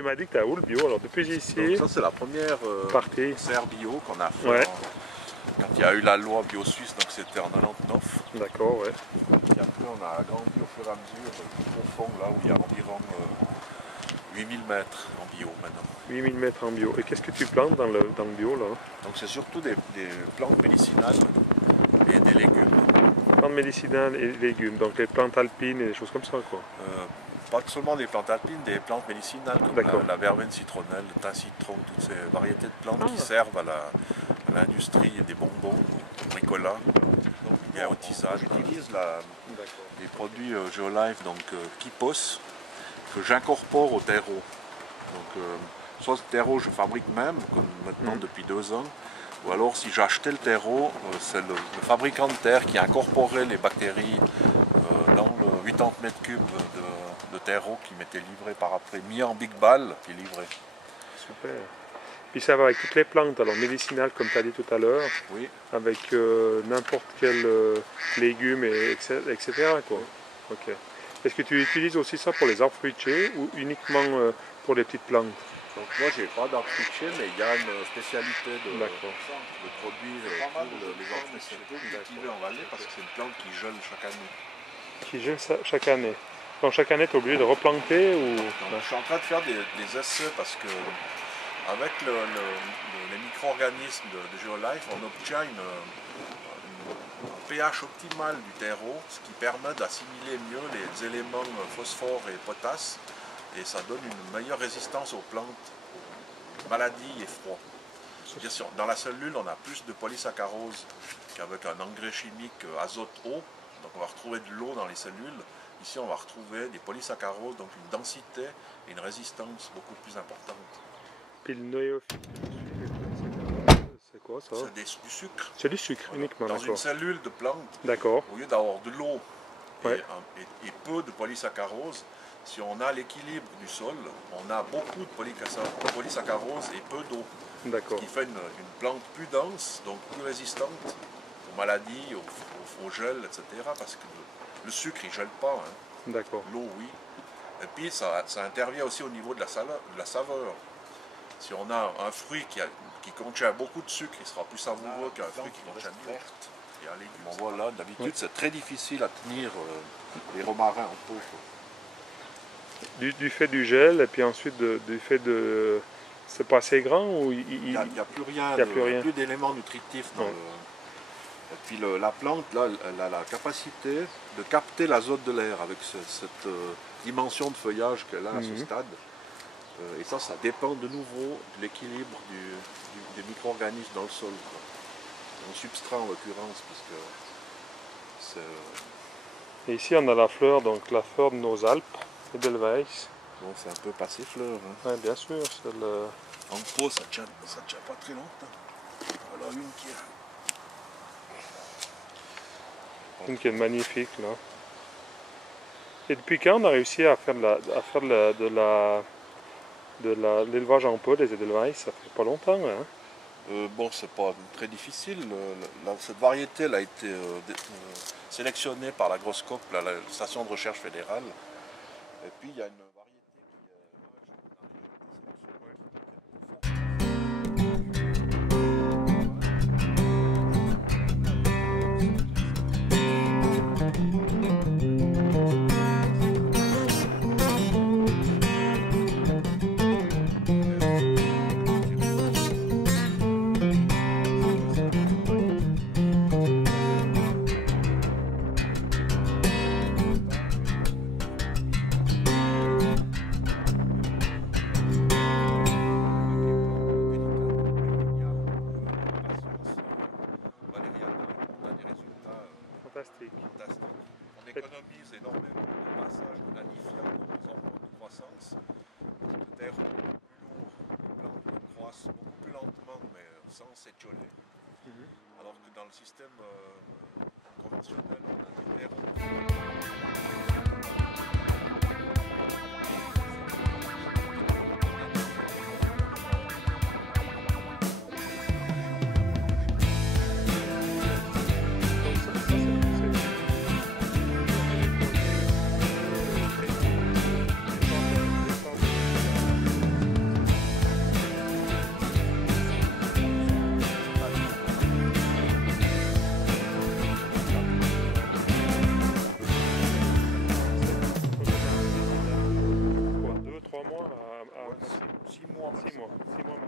Tu m'as dit que tu as où le bio? Alors depuis ici. Donc ça c'est la première partie serre bio qu'on a fait quand il y a eu la loi bio suisse, donc c'était en 99. D'accord, ouais. Et après on a agrandi au fur et à mesure au fond là où il y a environ 8000 mètres en bio maintenant. 8000 mètres en bio. Et qu'est-ce que tu plantes dans le bio là? Donc c'est surtout des plantes médicinales et des légumes. Plantes médicinales et légumes, donc les plantes alpines et des choses comme ça quoi. Pas seulement des plantes alpines, des plantes médicinales comme la verveine citronnelle, le thym citron, toutes ces variétés de plantes qui servent à l'industrie des bonbons, au bricolage. Donc il bien aux tisanes. J'utilise les produits Geolife, donc Kipos, que j'incorpore au terreau. Donc, soit ce terreau je fabrique même, comme maintenant depuis 2 ans, ou alors si j'achetais le terreau, c'est le fabricant de terre qui incorporait les bactéries dans le 80 mètres cubes de terreau qui m'était livré par après, mis en big ball et livré. Super. Puis ça va avec toutes les plantes, alors médicinales comme tu as dit tout à l'heure, Oui. avec n'importe quel légume, etc. Quoi. Ok. Est-ce que tu utilises aussi ça pour les arbres fruitiers ou uniquement pour les petites plantes? Donc moi j'ai pas d'arbre fruitier, mais il y a une spécialité de produits pour les arbres fruitiers cultivés en vallée parce que c'est une plante qui gèle chaque année. Qui gèle chaque année. Donc chaque année tu es obligé de replanter ou... Donc, je suis en train de faire des essais parce que avec les micro-organismes de Geolife, on obtient un pH optimal du terreau, ce qui permet d'assimiler mieux les éléments phosphore et potasse, et ça donne une meilleure résistance aux plantes, aux maladies et froid. Bien sûr, dans la cellule, on a plus de polysaccharose qu'avec un engrais chimique azote-eau, donc on va retrouver de l'eau dans les cellules. Ici, on va retrouver des polysaccharoses, donc une densité et une résistance beaucoup plus importante. Puis le néophyte, c'est quoi ça? C'est du sucre. C'est du sucre uniquement, dans d'accord. une cellule de plante, D'accord. au lieu d'avoir de l'eau Ouais. et peu de polysaccharose, si on a l'équilibre du sol, on a beaucoup de polysaccharose et peu d'eau. D'accord. Ce qui fait une plante plus dense, donc plus résistante aux maladies, au gel, etc. Parce que le sucre, il ne gèle pas. Hein. D'accord. L'eau, oui. Et puis, ça intervient aussi au niveau de la saveur. Si on a un fruit qui contient beaucoup de sucre, il sera plus savoureux qu'un fruit qui contient verte. Et un légume. Bon, voilà, d'habitude, c'est très difficile à tenir les romarins en pot. Du fait du gel et puis ensuite du fait de... C'est pas assez grand ou Il n'y a plus rien, plus d'éléments nutritifs dans le... Et puis la plante, là, elle a la capacité de capter l'azote de l'air avec cette dimension de feuillage qu'elle a à ce stade. Et ça dépend de nouveau de l'équilibre des micro-organismes dans le sol. Mon substrat en l'occurrence, parce que c'est... Et ici on a la fleur, donc la fleur de nos Alpes, Edelweiss. Bon, c'est un peu passé fleur. Hein. Oui, bien sûr, c'est le... En pot, ça tient pas très longtemps. Voilà une qui est magnifique là. Et depuis quand on a réussi à faire de l'élevage en pot des Edelweiss? Ça fait pas longtemps, hein? Bon, c'est pas très difficile. Cette variété elle a été sélectionnée par l'agroscope, la station de recherche fédérale. Et puis il y a une variété Fantastique. On économise énormément de passage de nanifiant dans les hormones de croissance. Parce que le terreau est plus lourd, les plantes croissent beaucoup plus lentement mais sans s'étioler. Alors que dans le système conventionnel, on a des terreaux.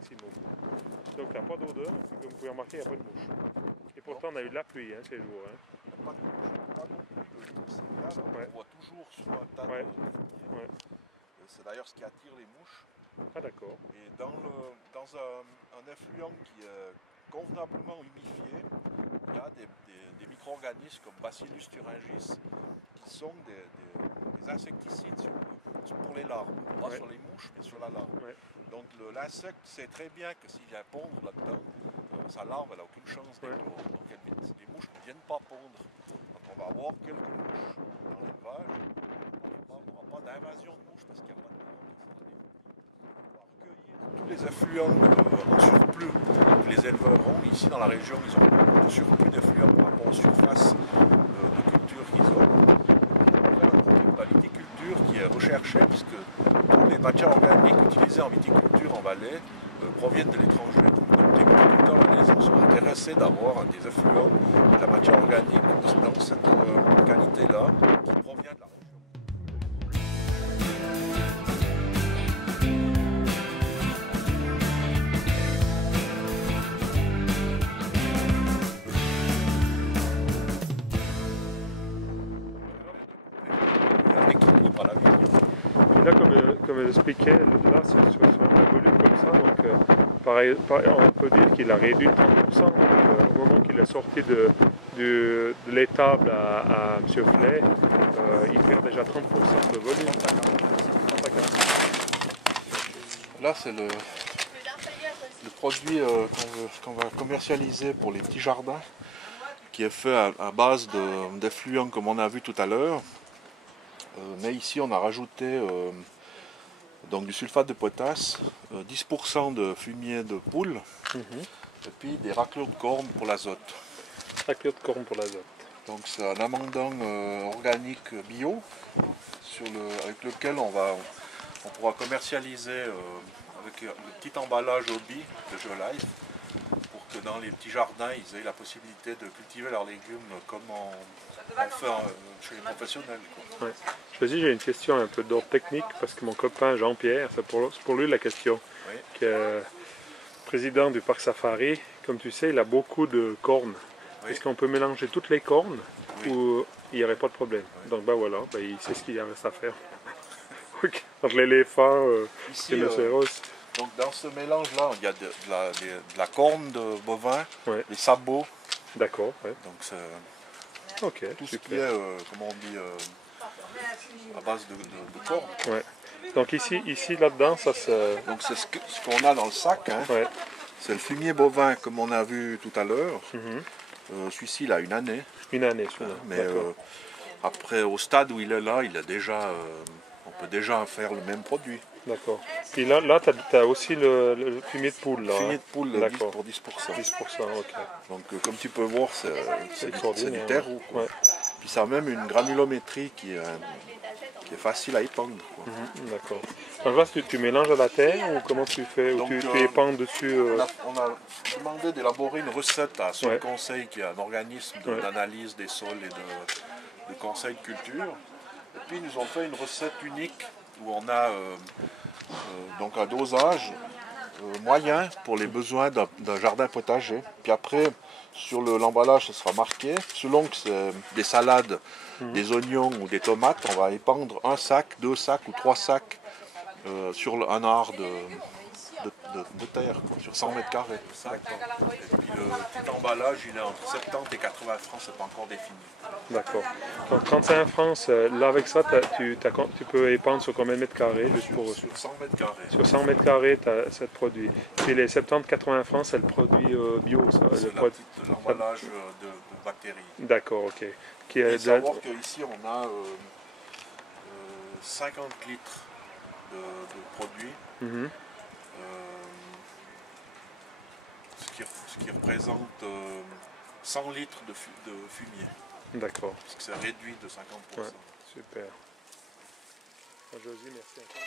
maximum. Donc il n'y a pas d'odeur, comme vous pouvez remarquer, il n'y a pas de mouche. Et pourtant on a eu de la pluie ces jours. Pas non plus de signal, on voit toujours sur un tas de fumier. C'est d'ailleurs ce qui attire les mouches. Ah d'accord. Et dans un effluent qui est convenablement humifié, il y a des micro-organismes comme Bacillus thuringis qui sont des insecticides pour les larves, pas Ouais. sur les mouches mais sur la larve. Ouais. Donc l'insecte sait très bien que s'il vient pondre là-dedans, sa larve elle n'a aucune chance d'éclore. Donc les mouches ne viennent pas pondre. Donc on va avoir quelques mouches dans l'élevage. On n'aura pas d'invasion de mouches parce qu'il n'y a pas de larves. On va recueillir tous les affluents en surplus que les éleveurs ont. Ici dans la région, ils ont beaucoup de surplus d'affluents par rapport aux surfaces de culture qu'ils ont. La viticulture qui est recherchée puisque toutes les matières organiques utilisées en viticulture en Valais proviennent de l'étranger. Donc les viticulteurs valaisans sont intéressés d'avoir des affluents de la matière organique dans cette qualité-là qui provient de la région. Et là, comme j'expliquais, là, sur un volume comme ça, donc pareil, on peut dire qu'il a réduit de 30%. Donc, au moment qu'il est sorti de l'étable à M. Flay, il perd déjà 30% de volume. Là, c'est le produit qu'on va commercialiser pour les petits jardins, qui est fait à base d'effluents comme on a vu tout à l'heure. Mais ici on a rajouté donc du sulfate de potasse, 10% de fumier de poule, et puis des raclures de corne pour l'azote. Raclure de corne pour l'azote. Donc c'est un amendant organique bio avec lequel on pourra commercialiser avec le petit emballage hobby de Geolife pour que dans les petits jardins ils aient la possibilité de cultiver leurs légumes comme on fait chez les professionnels. Ouais. J'ai une question un peu d'ordre technique parce que mon copain Jean-Pierre, c'est pour lui la question, Oui. qui est président du parc Safari. Comme tu sais, il a beaucoup de cornes. Oui. Est-ce qu'on peut mélanger toutes les cornes ou il n'y aurait pas de problème? Oui. Donc voilà, il sait ce qu'il reste à faire. Entre l'éléphant et le rhinocéros. Donc dans ce mélange-là, il y a de la corne de bovin, des sabots. D'accord. Ouais. Donc c'est tout ce super. qui est, comment on dit, à base de corne. Ouais. Donc ici là-dedans, ça se... Donc c'est ce qu'on a dans le sac. Hein. Ouais. C'est le fumier bovin comme on a vu tout à l'heure. Celui-ci il a une année. Une année, celui-là. Mais après, au stade où il est là, il a déjà, on peut déjà faire le même produit. D'accord. Et là tu as aussi le fumier de poule. Là, fumier de poule pour 10%. 10%, ok. Donc comme tu peux voir, c'est du terreau. Ouais. Puis ça a même une granulométrie qui est facile à épandre. D'accord. Donc là, tu mélanges à la terre ou comment tu fais? Donc, tu épands dessus on a demandé d'élaborer une recette à Sol Conseil, qui est un organisme d'analyse des sols et de conseil de culture. Et puis ils nous ont fait une recette unique où on a donc un dosage moyen pour les besoins d'un jardin potager. Puis après, sur l'emballage, ça sera marqué. Selon que c'est des salades, des oignons ou des tomates, on va épandre un sac, 2 sacs ou 3 sacs sur un art de terre, sur 100 mètres carrés. Et puis le petit emballage, il est entre 70 et 80 francs, c'est pas encore défini. D'accord. Donc 35 francs, là avec ça, tu peux épandre sur combien de mètres carrés? Sur 100 mètres carrés. Sur 100 mètres carrés, tu as ce produit. Puis les 70-80 francs, c'est le produit bio, ça. C'est l'emballage de bactéries. D'accord, ok. Il faut savoir qu'ici, on a 50 litres de produits. Ce qui représente 100 litres de fumier. D'accord. Parce que c'est réduit de 50%. Ouais, super. Josie, merci encore.